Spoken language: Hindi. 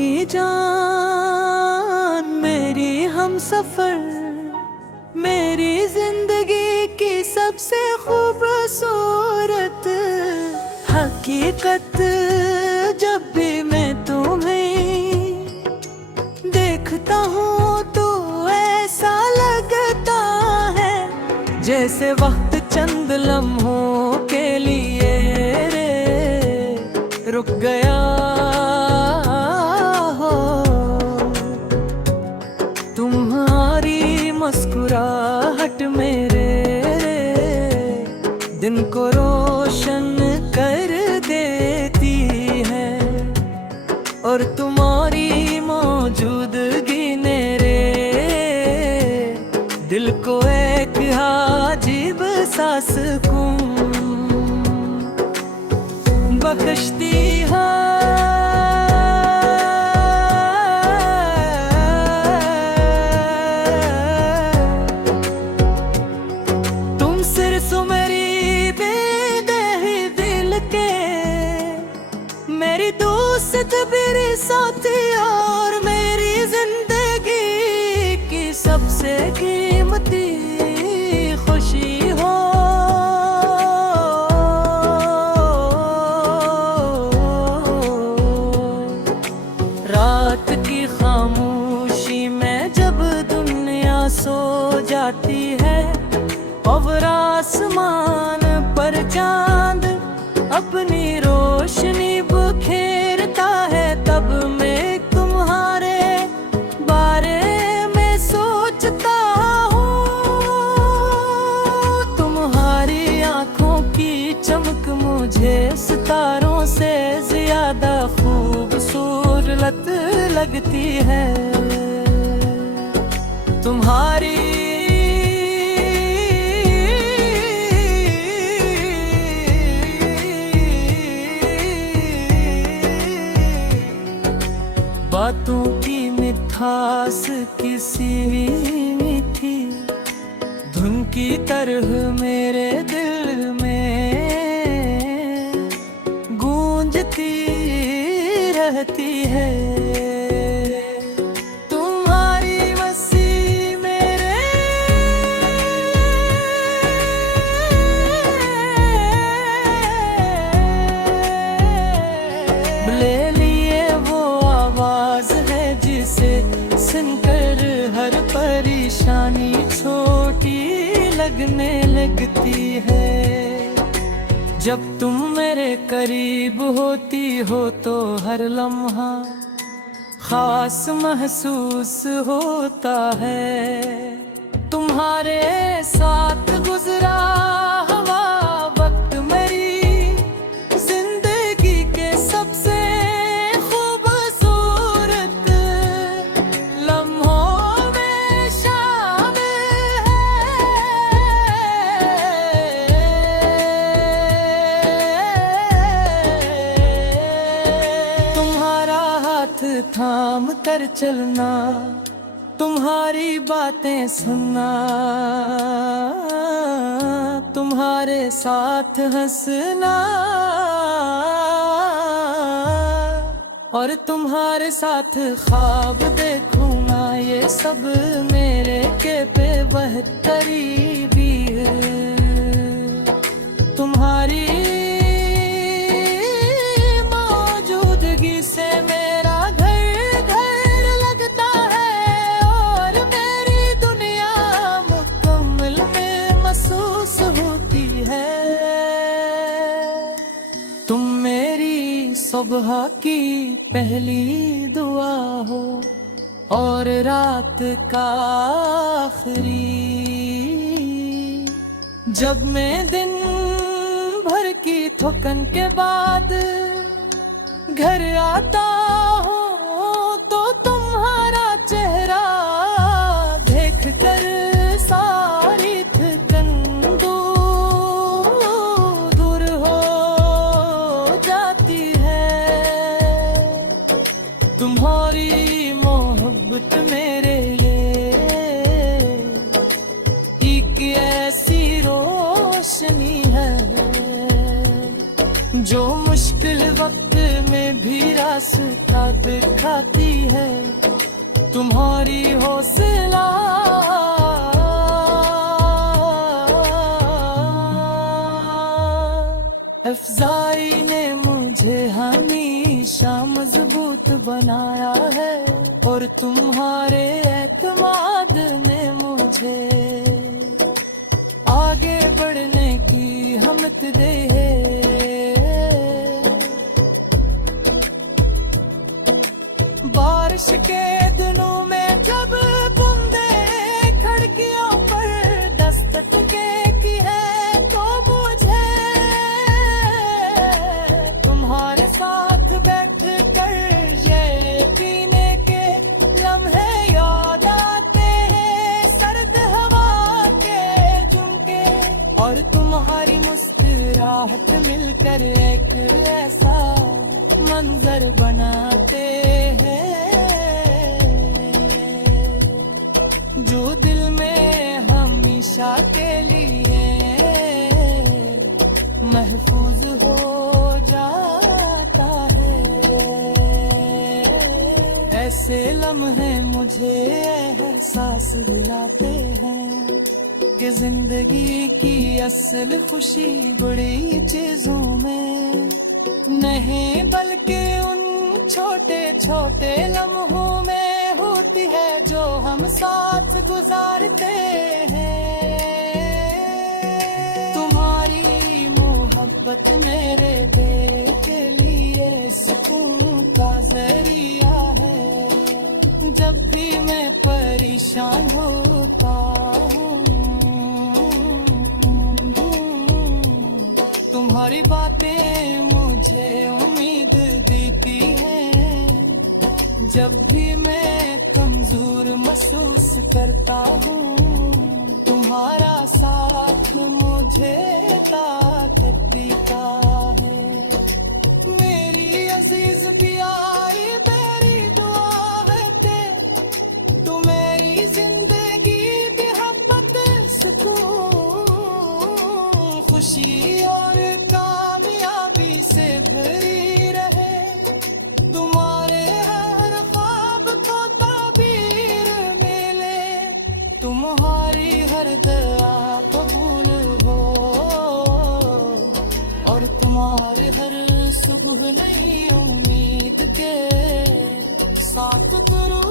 मेरी जान मेरी हमसफर, मेरी जिंदगी की सबसे खूबसूरत हकीकत। जब भी मैं तुम्हें देखता हूँ तो ऐसा लगता है जैसे वक्त चंद लम्हों के लिए रुक गया हो। तुम्हारी मुस्कुराहट मेरे दिन को रोशन कर देती है, और तुम्हारी मौजूदगी मेरे दिल को एक अजीब सा सुकून बख्शती है। तुम सिर्फ मेरी बेदही दिल के, मेरी दोस्त मेरी साथी और मेरी जिंदगी की सबसे कीमती खुशी हो। रात की खामोशी में जब दुनिया सो जाती है और आसमान पर चांद अपनी रोशनी बिखेरता है, तब मैं तुम्हारे बारे में सोचता हूँ। तुम्हारी आंखों की चमक मुझे सितारों से ज्यादा खूबसूरत लगती है। तुम्हारी बातों की मिठास किसी मीठी धुन की तरह मेरे दिल में गूंजती रहती है। तुम्हारी मस्ती मेरे ले लिए वो आवाज है जिसे सुनकर हर परेशानी छोटी लगने लगती है। जब तुम मेरे करीब होती हो तो हर लम्हा खास महसूस होता है। तुम्हारे साथ गुजरा हुआ वक्त मेरी जिंदगी के सबसे खूबसूरत लम्हों में शामिल है। तुम्हारा हाथ थाम कर चलना, तुम्हारी बातें सुनना, तुम्हारे साथ हंसना और तुम्हारे साथ ख्वाब देखूंगा, ये सब मेरे के पे बेहतरी भी है। तुम्हारी मौजूदगी से मेरा घर घर लगता है और मेरी दुनिया मुकम्मल में महसूस होती है। तुम मेरी सुबह की पहली दुआ हो और रात का आखिरी, जब मैं दिन भर की थकन के बाद घर आता हूँ तो तुम्हारा चेहरा देख कर सारी थकन दूर हो जाती है। तुम्हारी मोहब्बत मेरे लिए एक ऐसी रोशनी है जो मुश्किल वक्त में भी रास्ता दिखाती है तुम्हारी हौसला अफजाई ने मुझे हमेशा मजबूत बनाया है और तुम्हारे एतमाद ने मुझे आगे बढ़ने की हिम्मत दे है। बारिश के दिनों में जब बूंदे खिड़कियों पर दस्तक की है तो मुझे तुम्हारे साथ बैठ कर ये पीने के लम्हे याद आते हैं, सर्द हवा के झुमके और तुम्हारी मुस्कुराहट मिलकर एक ऐसा मंजर बनाते हैं जो दिल में हमेशा के लिए महफूज हो जाता है। ऐसे लम्हे मुझे एहसास दिलाते हैं कि जिंदगी की असल खुशी बड़ी चीजों में नहीं बल्कि उन छोटे छोटे लम्हों में होती है जो हम साथ गुजारते हैं। तुम्हारी मोहब्बत मेरे दिल के लिए सुकून का जरिया है, जब भी मैं परेशान होता हूँ तुम्हारी बातें मुझे उम्मीद देती हैं, जब भी मैं कमजोर महसूस करता हूँ तुम्हारा साथ मुझे ताकत देता है। मेरी अजीज प्यारी तेरी दुआ है तू मेरी जिंदगी दी मोहब्बत सुकून खुशी और कामयाबी से भरी रहे, तुम्हारे हर ख्वाब को ताबीर मिले, तुम्हारी हर दुआ कबूल हो और तुम्हारे हर सुबह नई उम्मीद के साथ करूँ